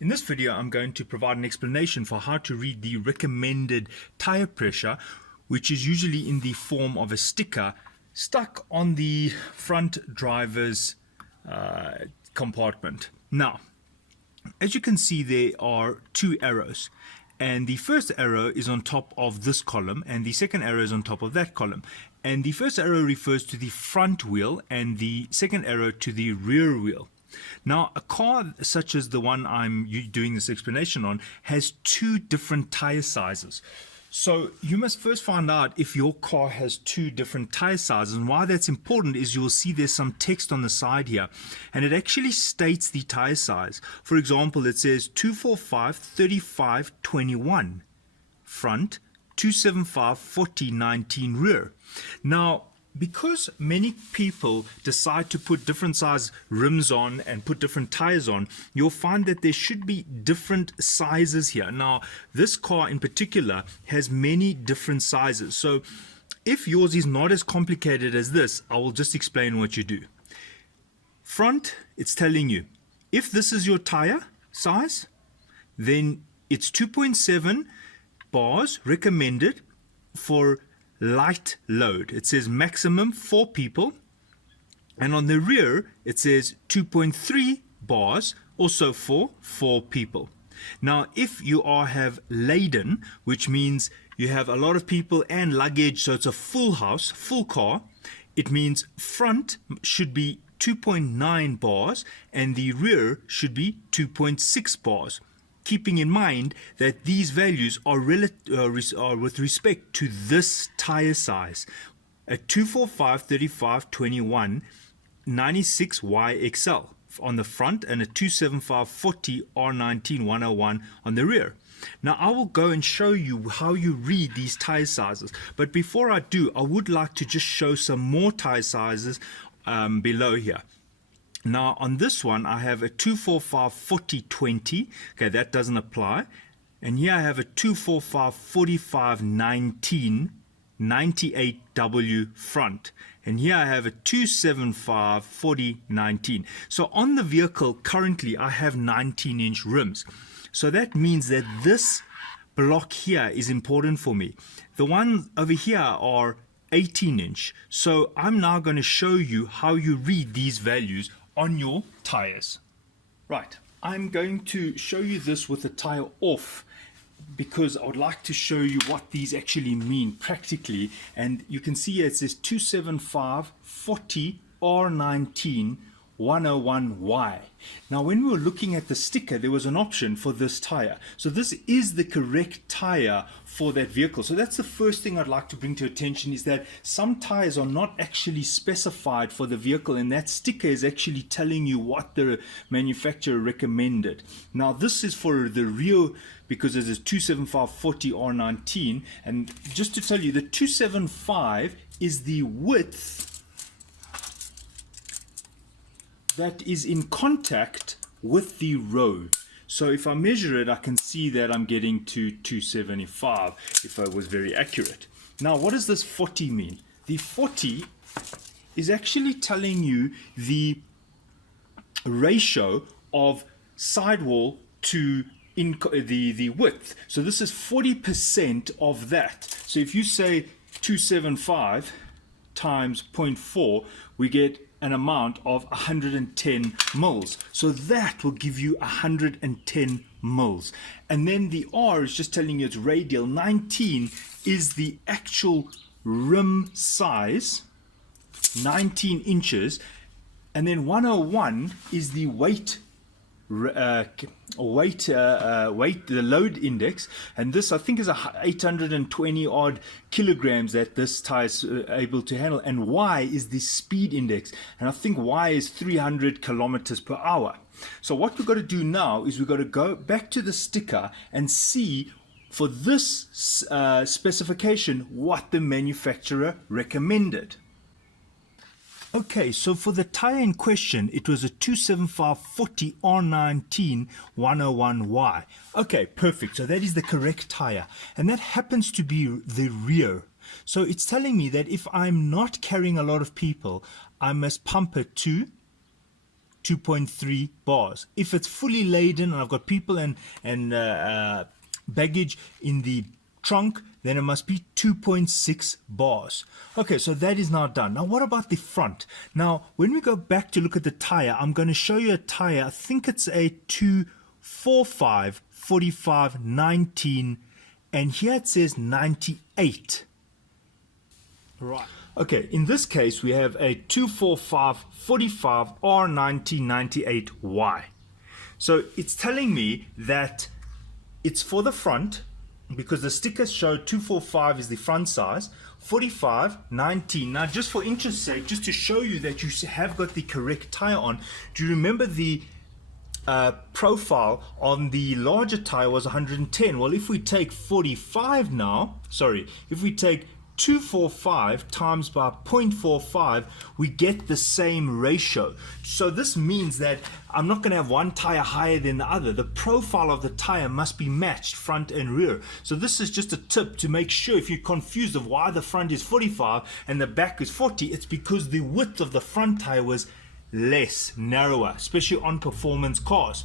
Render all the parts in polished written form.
In this video, I'm going to provide an explanation for how to read the recommended tire pressure, which is usually in the form of a sticker stuck on the front driver's compartment. Now, as you can see, there are two arrows, and the first arrow is on top of this column and the second arrow is on top of that column. And the first arrow refers to the front wheel and the second arrow to the rear wheel. Now, a car such as the one I'm doing this explanation on has two different tire sizes. So you must first find out if your car has two different tire sizes, and why that's important is you'll see there's some text on the side here, and it actually states the tire size. For example, it says 245 35 21 front, 275 40 19 rear. Now, because many people decide to put different size rims on and put different tires on, you'll find that there should be different sizes here. Now, this car in particular has many different sizes. So if yours is not as complicated as this, I will just explain what you do. Front, it's telling you, if this is your tire size, then it's 2.7 bars recommended for light load. It says maximum 4 people, and on the rear it says 2.3 bars, also for 4 people. Now, if you have laden, which means you have a lot of people and luggage, so it's a full house, full car, it means front should be 2.9 bars and the rear should be 2.6 bars. Keeping in mind that these values are with respect to this tire size. A 245 35 21 96 YXL on the front and a 275 40 R19 101 on the rear. Now, I will go and show you how you read these tire sizes, but before I do, I would like to just show some more tire sizes below here. Now, on this one, I have a 245 40 20. Okay, that doesn't apply. And here I have a 245 45 19 98W front. And here I have a 275 40 19. So on the vehicle, currently, I have 19-inch rims. So that means that this block here is important for me. The ones over here are 18-inch. So I'm now going to show you how you read these values on your tires. Right, I'm going to show you this with the tire off because I would like to show you what these actually mean practically. And you can see here it says 275 40 R19 101Y. Now, when we were looking at the sticker, there was an option for this tire. So this is the correct tire for that vehicle. So that's the first thing I'd like to bring to attention, is that some tires are not actually specified for the vehicle, and that sticker is actually telling you what the manufacturer recommended. Now, this is for the rear because it is 275 40 R19, and just to tell you, the 275 is the width that is in contact with the road. So if I measure it, I can see that I'm getting to 275 if I was very accurate. Now, what does this 40 mean? The 40 is actually telling you the ratio of sidewall to the width. So this is 40% of that. So if you say 275 times 0.4, we get an amount of 110 mils. So that will give you 110 mils. And then the R is just telling you it's radial. 19 is the actual rim size, 19 inches. And then 101 is the weight, the load index, and this I think is 820 odd kilograms that this tire is able to handle, and Y is the speed index, and I think Y is 300 kilometers per hour. So what we've got to do now is we've got to go back to the sticker and see for this specification what the manufacturer recommended. Okay, so for the tire in question, it was a 275 40 R19 101Y. Okay, perfect. So that is the correct tire. And that happens to be the rear. So it's telling me that if I'm not carrying a lot of people, I must pump it to 2.3 bars. If it's fully laden and I've got people and baggage in the trunk, then it must be 2.6 bars. Okay, so that is now done. Now what about the front? Now when we go back to look at the tire, I'm going to show you a tire. I think it's a 245 45 19, and here it says 98. Right. Okay, in this case we have a 245 45 R1998Y. So it's telling me that it's for the front, because the stickers show 245 is the front size, 45 19. Now just for interest's sake, just to show you that you have got the correct tire on, do you remember the profile on the larger tire was 110? Well, if we take 45 now, if we take 245 times by 0.45, we get the same ratio. So this means that I'm not going to have one tire higher than the other. The profile of the tire must be matched front and rear. So this is just a tip to make sure, if you're confused of why the front is 45 and the back is 40, it's because the width of the front tire was less, narrower, especially on performance cars.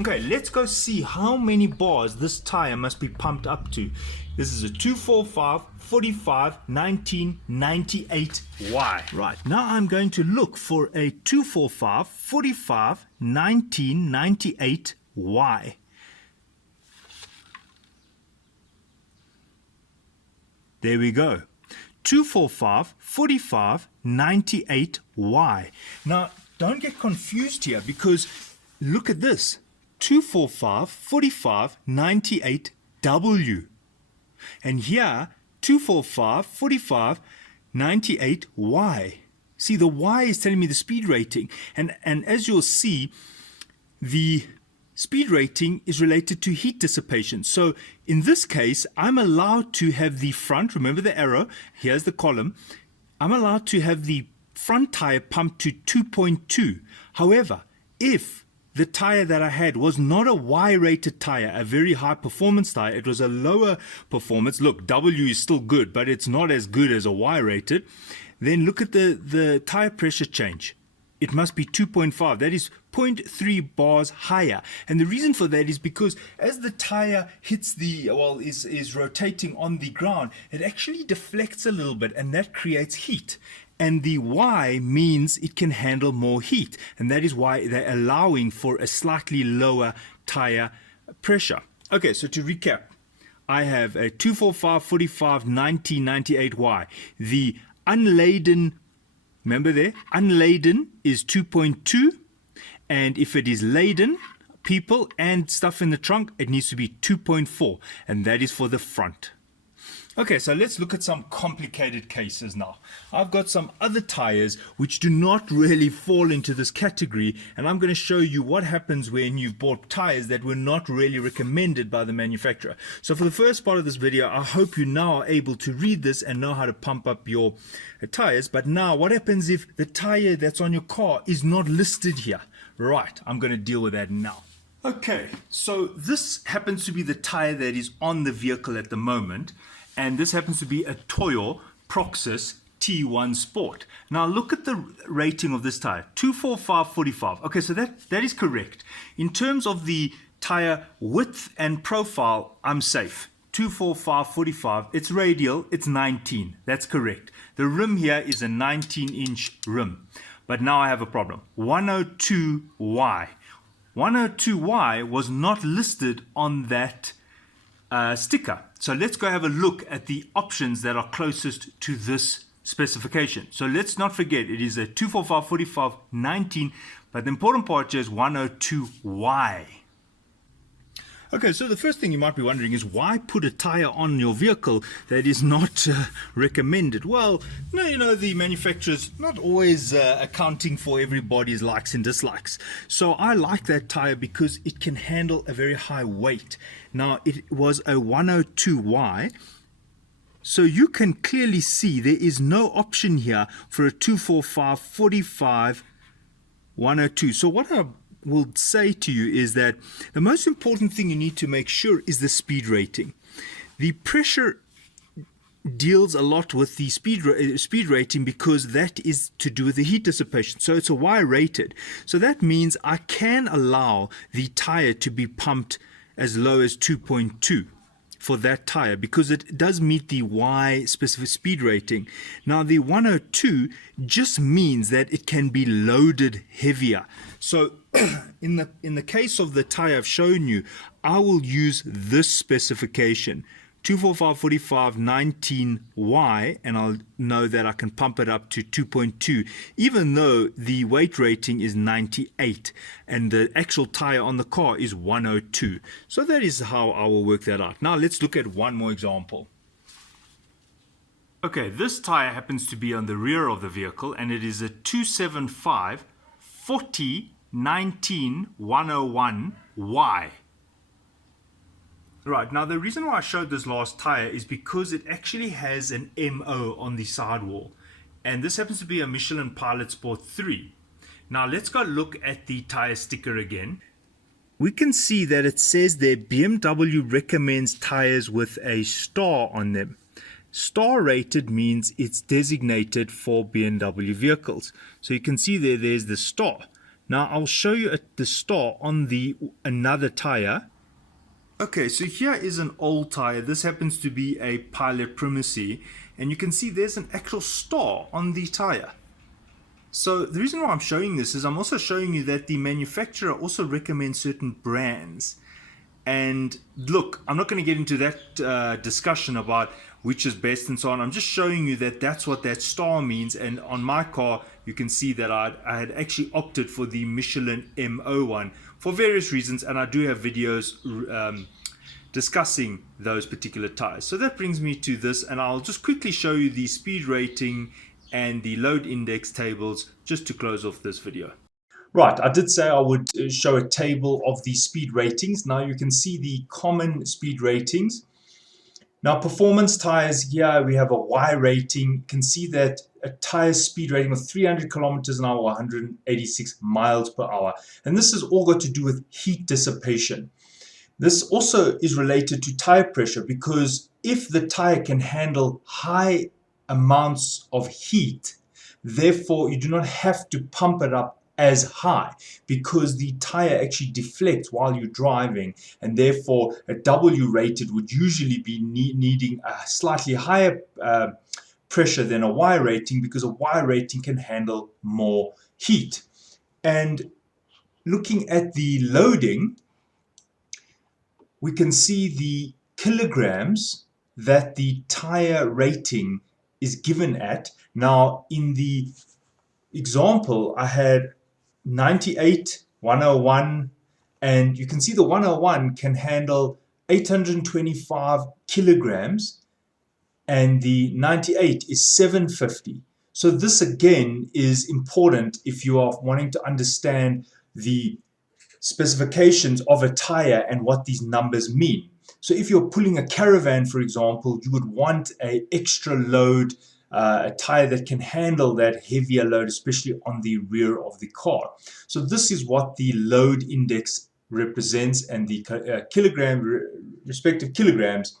Okay, let's go see how many bars this tire must be pumped up to. This is a 245 45 19 98Y. Right, now I'm going to look for a 245 45 19 98Y. There we go. 245 45 98Y. Now don't get confused here, because look at this, 245 45 98W, and here 245 45 98Y. See, the Y is telling me the speed rating, and as you'll see, the speed rating is related to heat dissipation. So in this case, I'm allowed to have the front, remember the arrow, here's the column, I'm allowed to have the front tire pumped to 2.2. However, if the tire that I had was not a Y-rated tire, a very high performance tire, it was a lower performance, look, W is still good, but it's not as good as a Y-rated, then look at the tire pressure change. It must be 2.5. That is 0.3 bars higher. And the reason for that is because as the tire hits is rotating on the ground, it actually deflects a little bit, and that creates heat. And the Y means it can handle more heat, and that is why they're allowing for a slightly lower tire pressure. Okay, so to recap, I have a 245 45 19 98Y. The unladen, remember there, unladen is 2.2, and if it is laden, people and stuff in the trunk, it needs to be 2.4, and that is for the front. Okay, so let's look at some complicated cases now. I've got some other tires which do not really fall into this category, and I'm going to show you what happens when you've bought tires that were not really recommended by the manufacturer. So for the first part of this video, I hope you now are able to read this and know how to pump up your tires. But now, what happens if the tire that's on your car is not listed here? Right, I'm going to deal with that now. Okay, so this happens to be the tire that is on the vehicle at the moment. And this happens to be a Toyo Proxys T1 Sport. Now look at the rating of this tire, 245/45. Okay, so that is correct. In terms of the tire width and profile, I'm safe. 245/45. It's radial, it's 19. That's correct. The rim here is a 19-inch rim. But now I have a problem. 102Y. 102Y was not listed on that sticker. So let's go have a look at the options that are closest to this specification. So let's not forget, it is a 245/45 19, but the important part here is 102Y. Okay, so the first thing you might be wondering is, why put a tire on your vehicle that is not recommended? Well, no, the manufacturer's not always accounting for everybody's likes and dislikes. So I like that tire because it can handle a very high weight. Now, it was a 102Y. So you can clearly see there is no option here for a 245/45 102. So what I will say to you is that the most important thing you need to make sure is the speed rating. The pressure deals a lot with the speed rating because that is to do with the heat dissipation. So it's a Y rated. So that means I can allow the tire to be pumped as low as 2.2 for that tire because it does meet the Y specific speed rating. Now the 102 just means that it can be loaded heavier. So in the case of the tire I've shown you, I will use this specification, 245/45 19Y, and I'll know that I can pump it up to 2.2, even though the weight rating is 98 and the actual tire on the car is 102. So that is how I will work that out. Now let's look at one more example. Okay, this tire happens to be on the rear of the vehicle, and it is a 275/40/19/101Y. Right, now the reason why I showed this last tire is because it actually has an MO on the sidewall, and this happens to be a Michelin Pilot Sport 3. Now let's go look at the tire sticker again. We can see that it says there BMW recommends tires with a star on them. Star rated means it's designated for BMW vehicles. So you can see there's the star. Now I'll show you the star on the another tire. Okay, so here is an old tire. This happens to be a Pilot Primacy, and you can see there's an actual star on the tire. So the reason why I'm showing this is I'm also showing you that the manufacturer also recommends certain brands. And look, I'm not going to get into that discussion about which is best and so on. I'm just showing you that that's what that star means. And on my car, you can see that I had actually opted for the Michelin MO one for various reasons. And I do have videos discussing those particular tires. So that brings me to this, and I'll just quickly show you the speed rating and the load index tables just to close off this video. Right, I did say I would show a table of the speed ratings. Now you can see the common speed ratings. Now performance tires, here we have a Y rating. You can see that a tire speed rating of 300 kilometers an hour, 186 miles per hour. And this has all got to do with heat dissipation. This also is related to tire pressure, because if the tire can handle high amounts of heat, therefore you do not have to pump it up as high, because the tire actually deflects while you're driving, and therefore a W rated would usually be needing a slightly higher pressure than a Y rating, because a Y rating can handle more heat. And looking at the loading, we can see the kilograms that the tire rating is given at. Now in the example I had 98, 101, and you can see the 101 can handle 825 kilograms and the 98 is 750. So this again is important if you are wanting to understand the specifications of a tire and what these numbers mean. So if you're pulling a caravan, for example, you would want an extra load, a tire that can handle that heavier load, especially on the rear of the car. So this is what the load index represents, and the respective kilograms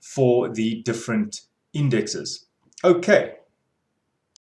for the different indexes. Okay,